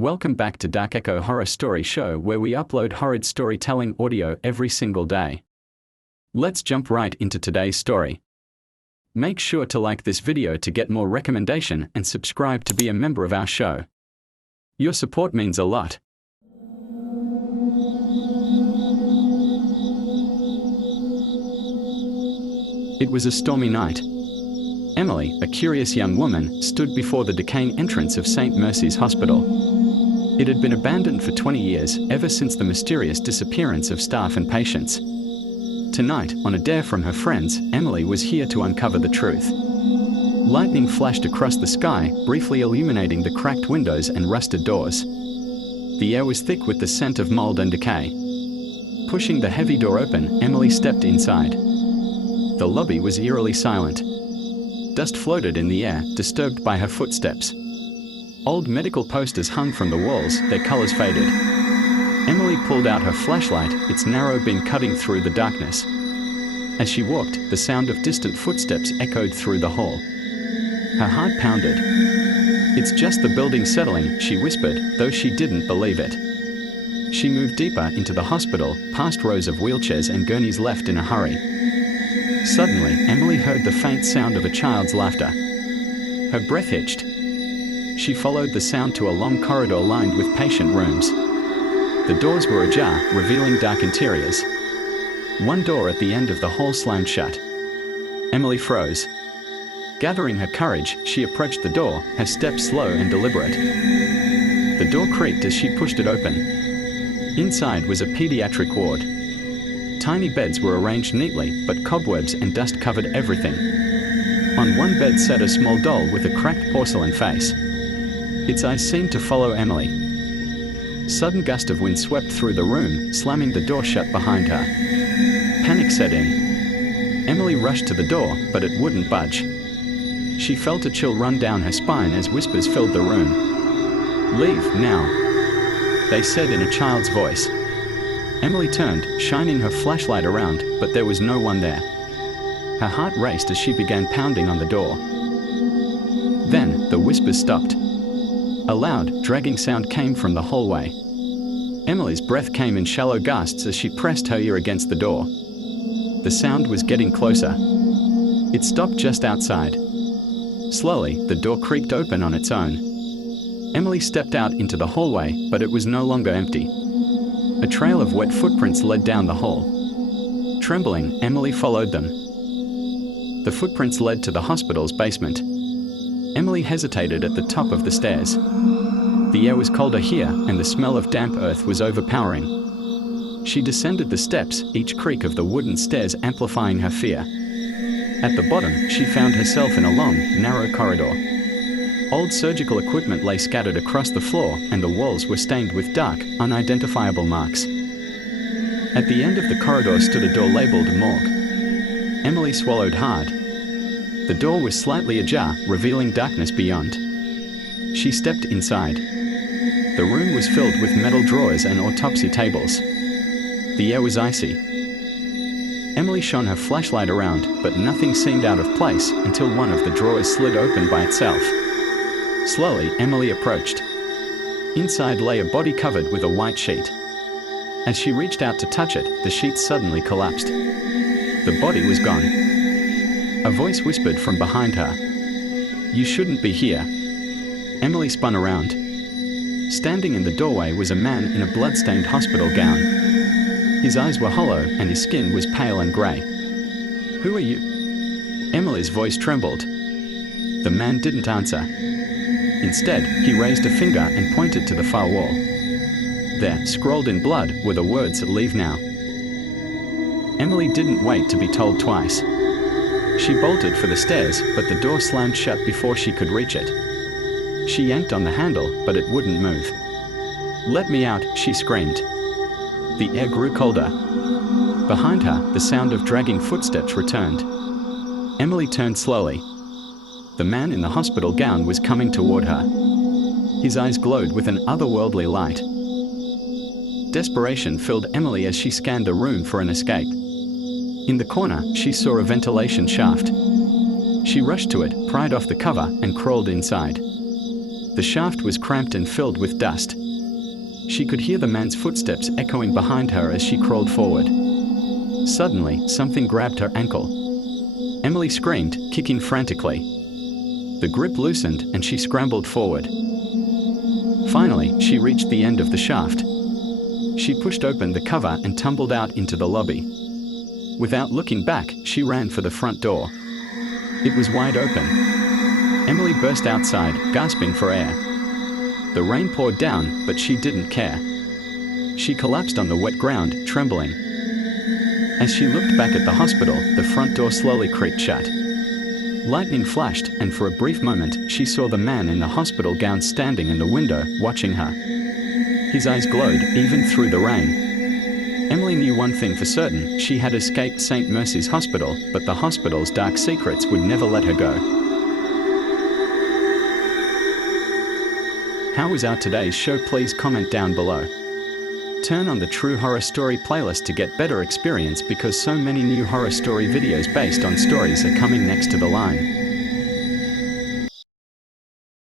Welcome back to DarkEcho Horror Story Show, where we upload horrid storytelling audio every single day. Let's jump right into today's story. Make sure to like this video to get more recommendation and subscribe to be a member of our show. Your support means a lot. It was a stormy night. Emily, a curious young woman, stood before the decaying entrance of St. Mercy's Hospital. It had been abandoned for 20 years, ever since the mysterious disappearance of staff and patients. Tonight, on a dare from her friends, Emily was here to uncover the truth. Lightning flashed across the sky, briefly illuminating the cracked windows and rusted doors. The air was thick with the scent of mold and decay. Pushing the heavy door open, Emily stepped inside. The lobby was eerily silent. Dust floated in the air, disturbed by her footsteps. Old medical posters hung from the walls, their colors faded. Emily pulled out her flashlight, its narrow beam cutting through the darkness. As she walked, the sound of distant footsteps echoed through the hall. Her heart pounded. "It's just the building settling," she whispered, though she didn't believe it. She moved deeper into the hospital, past rows of wheelchairs and gurneys left in a hurry. Suddenly, Emily heard the faint sound of a child's laughter. Her breath hitched. She followed the sound to a long corridor lined with patient rooms. The doors were ajar, revealing dark interiors. One door at the end of the hall slammed shut. Emily froze. Gathering her courage, she approached the door, her steps slow and deliberate. The door creaked as she pushed it open. Inside was a pediatric ward. Tiny beds were arranged neatly, but cobwebs and dust covered everything. On one bed sat a small doll with a cracked porcelain face. Its eyes seemed to follow Emily. Sudden gust of wind swept through the room, slamming the door shut behind her. Panic set in. Emily rushed to the door, but it wouldn't budge. She felt a chill run down her spine as whispers filled the room. "Leave, now," they said in a child's voice. Emily turned, shining her flashlight around, but there was no one there. Her heart raced as she began pounding on the door. Then, the whispers stopped. A loud, dragging sound came from the hallway. Emily's breath came in shallow gasps as she pressed her ear against the door. The sound was getting closer. It stopped just outside. Slowly, the door creaked open on its own. Emily stepped out into the hallway, but it was no longer empty. A trail of wet footprints led down the hall. Trembling, Emily followed them. The footprints led to the hospital's basement. Emily hesitated at the top of the stairs. The air was colder here, and the smell of damp earth was overpowering. She descended the steps, each creak of the wooden stairs amplifying her fear. At the bottom, she found herself in a long, narrow corridor. Old surgical equipment lay scattered across the floor, and the walls were stained with dark, unidentifiable marks. At the end of the corridor stood a door labeled Morgue. Emily swallowed hard. The door was slightly ajar, revealing darkness beyond. She stepped inside. The room was filled with metal drawers and autopsy tables. The air was icy. Emily shone her flashlight around, but nothing seemed out of place until one of the drawers slid open by itself. Slowly, Emily approached. Inside lay a body covered with a white sheet. As she reached out to touch it, the sheet suddenly collapsed. The body was gone. A voice whispered from behind her. "You shouldn't be here." Emily spun around. Standing in the doorway was a man in a blood-stained hospital gown. His eyes were hollow and his skin was pale and grey. "Who are you?" Emily's voice trembled. The man didn't answer. Instead, he raised a finger and pointed to the far wall. There, scrawled in blood, were the words, "Leave now." Emily didn't wait to be told twice. She bolted for the stairs, but the door slammed shut before she could reach it. She yanked on the handle, but it wouldn't move. "Let me out," she screamed. The air grew colder. Behind her, the sound of dragging footsteps returned. Emily turned slowly. The man in the hospital gown was coming toward her. His eyes glowed with an otherworldly light. Desperation filled Emily as she scanned the room for an escape. In the corner, she saw a ventilation shaft. She rushed to it, pried off the cover, and crawled inside. The shaft was cramped and filled with dust. She could hear the man's footsteps echoing behind her as she crawled forward. Suddenly, something grabbed her ankle. Emily screamed, kicking frantically. The grip loosened and she scrambled forward. Finally, she reached the end of the shaft. She pushed open the cover and tumbled out into the lobby. Without looking back, she ran for the front door. It was wide open. Emily burst outside, gasping for air. The rain poured down, but she didn't care. She collapsed on the wet ground, trembling. As she looked back at the hospital, the front door slowly creaked shut. Lightning flashed, and for a brief moment, she saw the man in the hospital gown standing in the window, watching her. His eyes glowed, even through the rain. Emily knew one thing for certain: she had escaped St. Mercy's Hospital, but the hospital's dark secrets would never let her go. How was our today's show? Please comment down below. Turn on the True Horror Story playlist to get better experience, because so many new horror story videos based on stories are coming next to the line.